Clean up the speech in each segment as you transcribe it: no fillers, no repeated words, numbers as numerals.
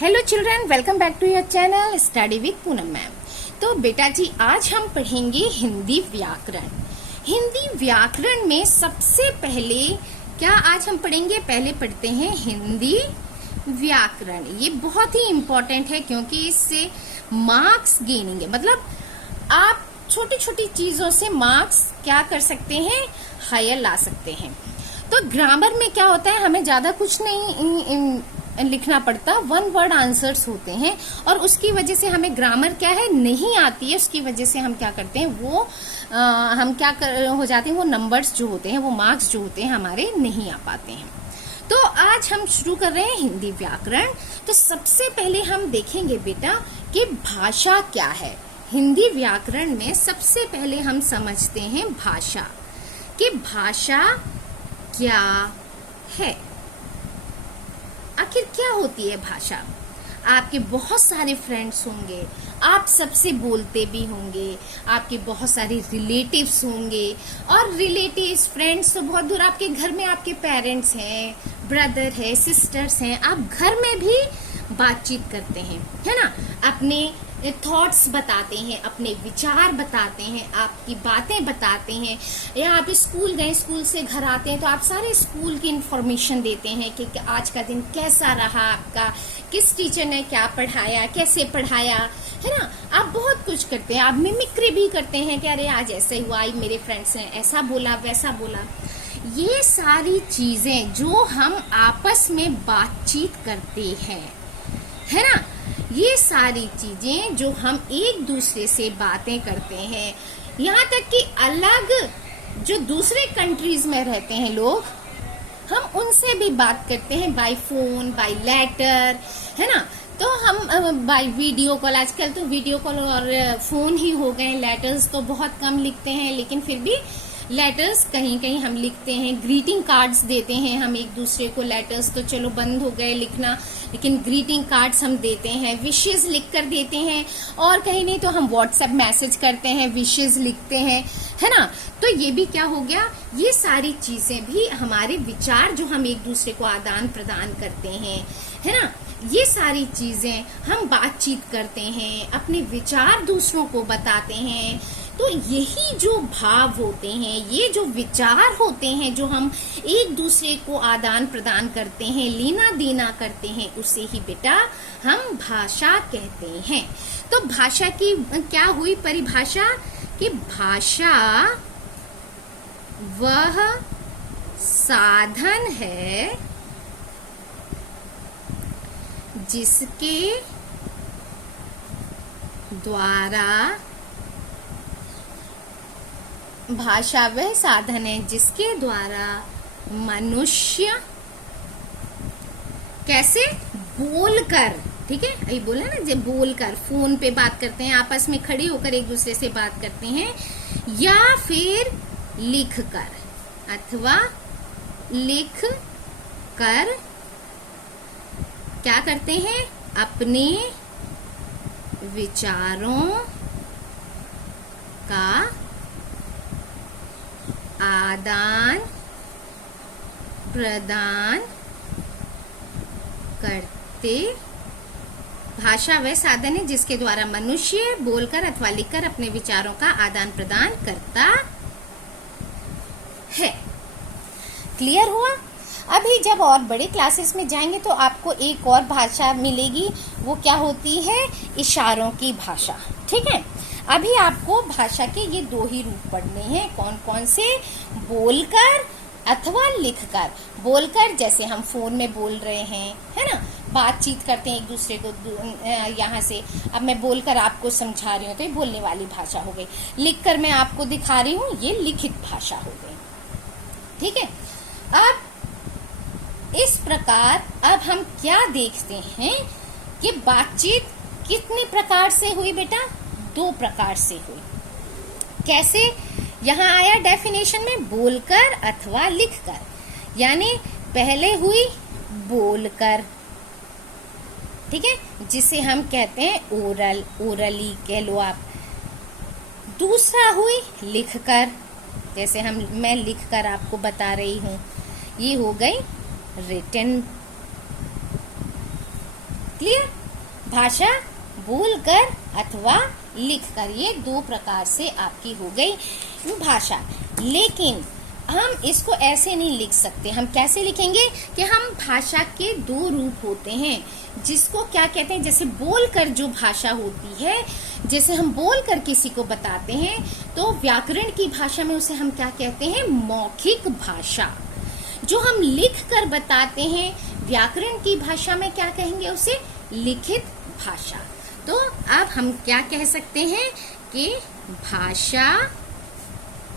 Hello children, welcome back to your channel study with Poonam ma'am. तो बेटा जी, आज हम पढ़ेंगे हिंदी व्याकरण। हिंदी व्याकरण में सबसे पहले क्या आज हम पढ़ेंगे? पहले पढ़ते हैं हिंदी व्याकरण। ये बहुत ही इम्पोर्टेंट है क्योंकि इससे मार्क्स गेनिंग है। मतलब आप छोटी छोटी चीजों से मार्क्स क्या कर सकते हैं? हायर ला सकते हैं। तो ग्रामर में क्या होता है, हमें ज्यादा कुछ नहीं लिखना पड़ता, वन वर्ड आंसर्स होते हैं और उसकी वजह से हमें ग्रामर क्या है नहीं आती है। उसकी वजह से हम क्या करते हैं, वो हम क्या हो जाते हैं, वो नंबर्स जो होते हैं, वो मार्क्स जो होते हैं हमारे नहीं आ पाते हैं। तो आज हम शुरू कर रहे हैं हिंदी व्याकरण। तो सबसे पहले हम देखेंगे बेटा कि भाषा क्या है। हिंदी व्याकरण में सबसे पहले हम समझते हैं भाषा, कि भाषा क्या है, आखिर क्या होती है भाषा। आपके बहुत सारे फ्रेंड्स होंगे, आप सबसे बोलते भी होंगे, आपके बहुत सारे रिलेटिव्स होंगे और रिलेटिव्स फ्रेंड्स तो बहुत दूर, आपके घर में आपके पेरेंट्स हैं, ब्रदर है, सिस्टर्स हैं, आप घर में भी बातचीत करते हैं, है ना। अपने थॉट्स बताते हैं, अपने विचार बताते हैं, आपकी बातें बताते हैं। या आप स्कूल गए, स्कूल से घर आते हैं तो आप सारे स्कूल की इंफॉर्मेशन देते हैं कि आज का दिन कैसा रहा आपका, किस टीचर ने क्या पढ़ाया, कैसे पढ़ाया, है ना। आप बहुत कुछ करते हैं। आप मिमिक्री भी करते हैं कि अरे आज ऐसे हुआ, मेरे फ्रेंड्स ने ऐसा बोला, वैसा बोला। ये सारी चीजें जो हम आपस में बातचीत करते हैं, है ना, ये सारी चीजें जो हम एक दूसरे से बातें करते हैं, यहाँ तक कि अलग जो दूसरे कंट्रीज में रहते हैं लोग, हम उनसे भी बात करते हैं बाय फोन, बाय लेटर, है ना। तो हम बाय वीडियो कॉल, आजकल तो वीडियो कॉल और फोन ही हो गए, लेटर्स तो बहुत कम लिखते हैं, लेकिन फिर भी लेटर्स कहीं कहीं हम लिखते हैं। ग्रीटिंग कार्ड्स देते हैं हम एक दूसरे को। लेटर्स तो चलो बंद हो गए लिखना, लेकिन ग्रीटिंग कार्ड्स हम देते हैं, विशेस लिख कर देते हैं, और कहीं नहीं तो हम व्हाट्सएप मैसेज करते हैं, विशेस लिखते हैं, है ना। तो ये भी क्या हो गया, ये सारी चीजें भी हमारे विचार जो हम एक दूसरे को आदान प्रदान करते हैं, है ना। ये सारी चीजें हम बातचीत करते हैं, अपने विचार दूसरों को बताते हैं। तो यही जो भाव होते हैं, ये जो विचार होते हैं, जो हम एक दूसरे को आदान प्रदान करते हैं, लेना देना करते हैं, उसे ही बेटा हम भाषा कहते हैं। तो भाषा की क्या हुई परिभाषा, कि भाषा वह साधन है जिसके द्वारा, भाषा वह साधन है जिसके द्वारा मनुष्य कैसे बोलकर, ठीक है, ये बोला ना, जब बोलकर, फोन पे बात करते हैं, आपस में खड़े होकर एक दूसरे से बात करते हैं, या फिर लिखकर, अथवा लिख कर क्या करते हैं, अपने विचारों का आदान प्रदान करते। भाषा वह साधन है जिसके द्वारा मनुष्य बोलकर अथवा लिखकर अपने विचारों का आदान प्रदान करता है। क्लियर हुआ? अभी जब और बड़े क्लासेस में जाएंगे तो आपको एक और भाषा मिलेगी, वो क्या होती है, इशारों की भाषा, ठीक है। अभी आपको भाषा के ये दो ही रूप पढ़ने हैं। कौन कौन से? बोलकर अथवा लिखकर। बोलकर जैसे हम फोन में बोल रहे हैं, है ना, बातचीत करते हैं एक दूसरे को यहाँ से। अब मैं बोलकर आपको समझा रही हूँ तो ये बोलने वाली भाषा हो गई। लिखकर मैं आपको दिखा रही हूँ, ये लिखित भाषा हो गई, ठीक है। अब इस प्रकार अब हम क्या देखते हैं कि बातचीत कितने प्रकार से हुई बेटा? दो प्रकार से हुई। कैसे? यहाँ आया डेफिनेशन में बोलकर अथवा लिखकर, यानी पहले हुई बोलकर, ठीक है, जिसे हम कहते हैं ओरल, ओरली कह लो आप। दूसरा हुई लिखकर, जैसे मैं लिखकर आपको बता रही हूँ, ये हो गई रिटन क्लियर? भाषा बोलकर अथवा लिखकर, ये दो प्रकार से आपकी हो गई भाषा। लेकिन हम इसको ऐसे नहीं लिख सकते। हम कैसे लिखेंगे कि हम भाषा के दो रूप होते हैं, जिसको क्या कहते हैं, जैसे बोलकर जो भाषा होती है, जैसे हम बोलकर किसी को बताते हैं, तो व्याकरण की भाषा में उसे हम क्या कहते हैं, मौखिक भाषा। जो हम लिख कर बताते हैं, व्याकरण की भाषा में क्या कहेंगे, उसे लिखित भाषा। तो अब हम क्या कह सकते हैं कि भाषा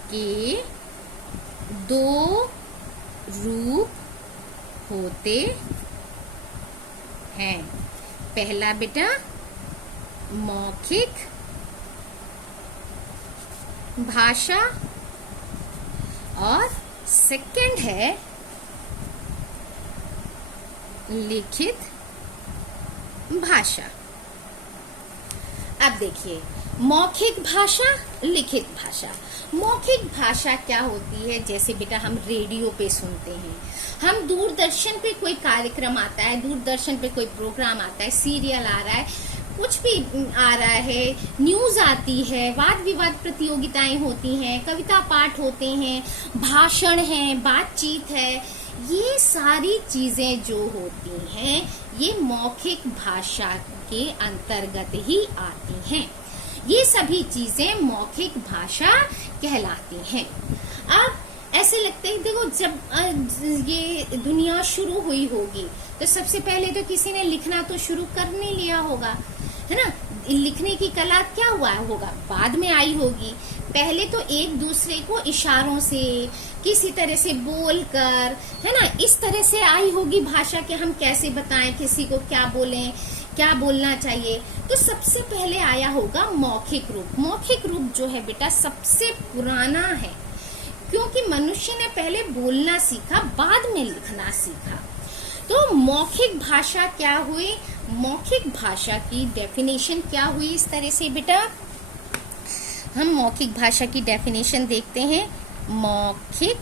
के दो रूप होते हैं। पहला बेटा मौखिक भाषा और सेकंड है लिखित भाषा। अब देखिए, मौखिक भाषा, लिखित भाषा। मौखिक भाषा क्या होती है, जैसे बेटा हम रेडियो पे सुनते हैं, हम दूरदर्शन पे कोई कार्यक्रम आता है, दूरदर्शन पे कोई प्रोग्राम आता है, सीरियल आ रहा है, कुछ भी आ रहा है, न्यूज आती है, वाद विवाद प्रतियोगिताएं होती हैं, कविता पाठ होते हैं, भाषण है, बातचीत है, ये सारी चीजें जो होती हैं ये मौखिक भाषा के अंतर्गत ही आती हैं। ये सभी चीजें मौखिक भाषा कहलाती हैं। अब ऐसे लगते हैं, देखो जब ये दुनिया शुरू हुई होगी तो सबसे पहले तो किसी ने लिखना तो शुरू कर नहीं लिया होगा, है ना। लिखने की कला क्या हुआ होगा, बाद में आई होगी। पहले तो एक दूसरे को इशारों से किसी तरह से बोलकर, है ना, इस तरह से आई होगी भाषा कि हम कैसे बताएं किसी को, क्या बोलें, क्या बोलना चाहिए। तो सबसे पहले आया होगा मौखिक रूप। मौखिक रूप जो है बेटा सबसे पुराना है, क्योंकि मनुष्य ने पहले बोलना सीखा, बाद में लिखना सीखा। तो मौखिक भाषा क्या हुई, मौखिक भाषा की डेफिनेशन क्या हुई इस तरह से बेटा। हम मौखिक भाषा की डेफिनेशन देखते हैं। मौखिक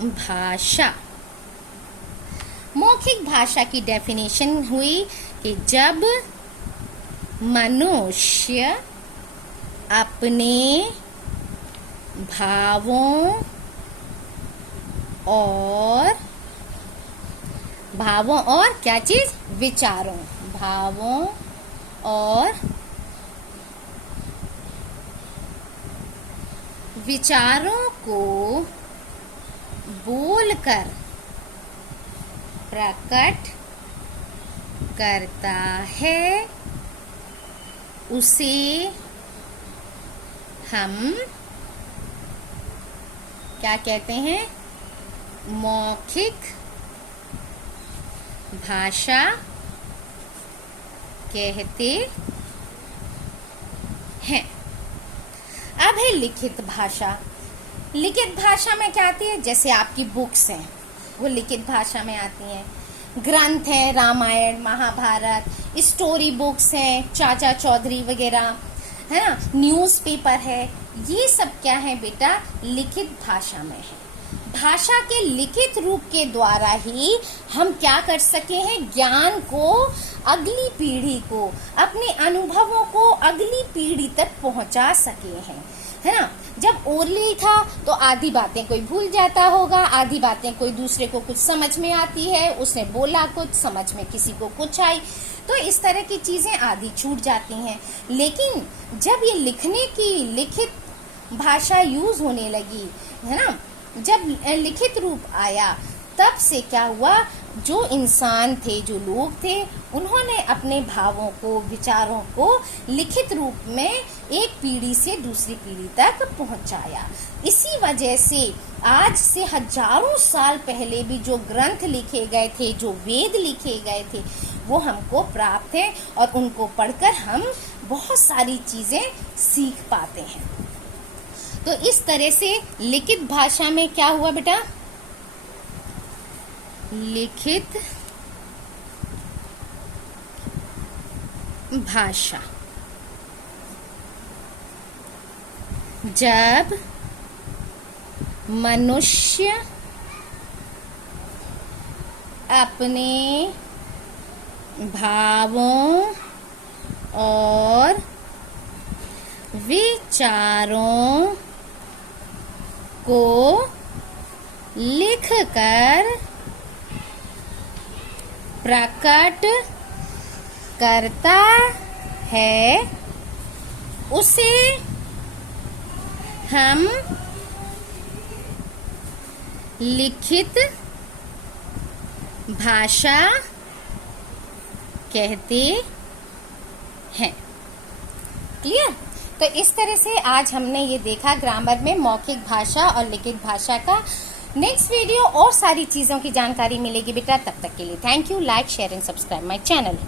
भाषा, मौखिक भाषा की डेफिनेशन हुई कि जब मनुष्य अपने भावों और क्या चीज, विचारों, भावों और विचारों को बोलकर प्रकट करता है, उसे हम क्या कहते हैं, मौखिक भाषा कहते हैं। अब है लिखित भाषा। लिखित भाषा में क्या आती है, जैसे आपकी बुक्स हैं वो लिखित भाषा में आती हैं। ग्रंथ है, रामायण, महाभारत, स्टोरी बुक्स हैं, चाचा चौधरी वगैरह, है ना, न्यूज़पेपर है, ये सब क्या है बेटा, लिखित भाषा में है। भाषा के लिखित रूप के द्वारा ही हम क्या कर सके हैं, ज्ञान को अगली पीढ़ी को, अपने अनुभवों को अगली पीढ़ी तक पहुंचा सके हैं, है ना। जब ओरली था तो आधी बातें कोई भूल जाता होगा, आधी बातें कोई दूसरे को कुछ समझ में आती है, उसने बोला कुछ, समझ में किसी को कुछ आई, तो इस तरह की चीजें आधी छूट जाती हैं। लेकिन जब ये लिखने की लिखित भाषा यूज होने लगी, है ना, जब लिखित रूप आया, तब से क्या हुआ, जो इंसान थे, जो लोग थे, उन्होंने अपने भावों को, विचारों को लिखित रूप में एक पीढ़ी से दूसरी पीढ़ी तक पहुंचाया। इसी वजह से आज से हजारों साल पहले भी जो ग्रंथ लिखे गए थे, जो वेद लिखे गए थे, वो हमको प्राप्त है और उनको पढ़कर हम बहुत सारी चीजें सीख पाते हैं। तो इस तरह से लिखित भाषा में क्या हुआ बेटा, लिखित भाषा जब मनुष्य अपने भावों और विचारों को लिखकर प्रकट करता है, उसे हम लिखित भाषा कहते हैं। क्लियर? तो इस तरह से आज हमने ये देखा ग्रामर में मौखिक भाषा और लिखित भाषा का। नेक्स्ट वीडियो और सारी चीज़ों की जानकारी मिलेगी बेटा। तब तक के लिए thank you. Like, share and subscribe my channel.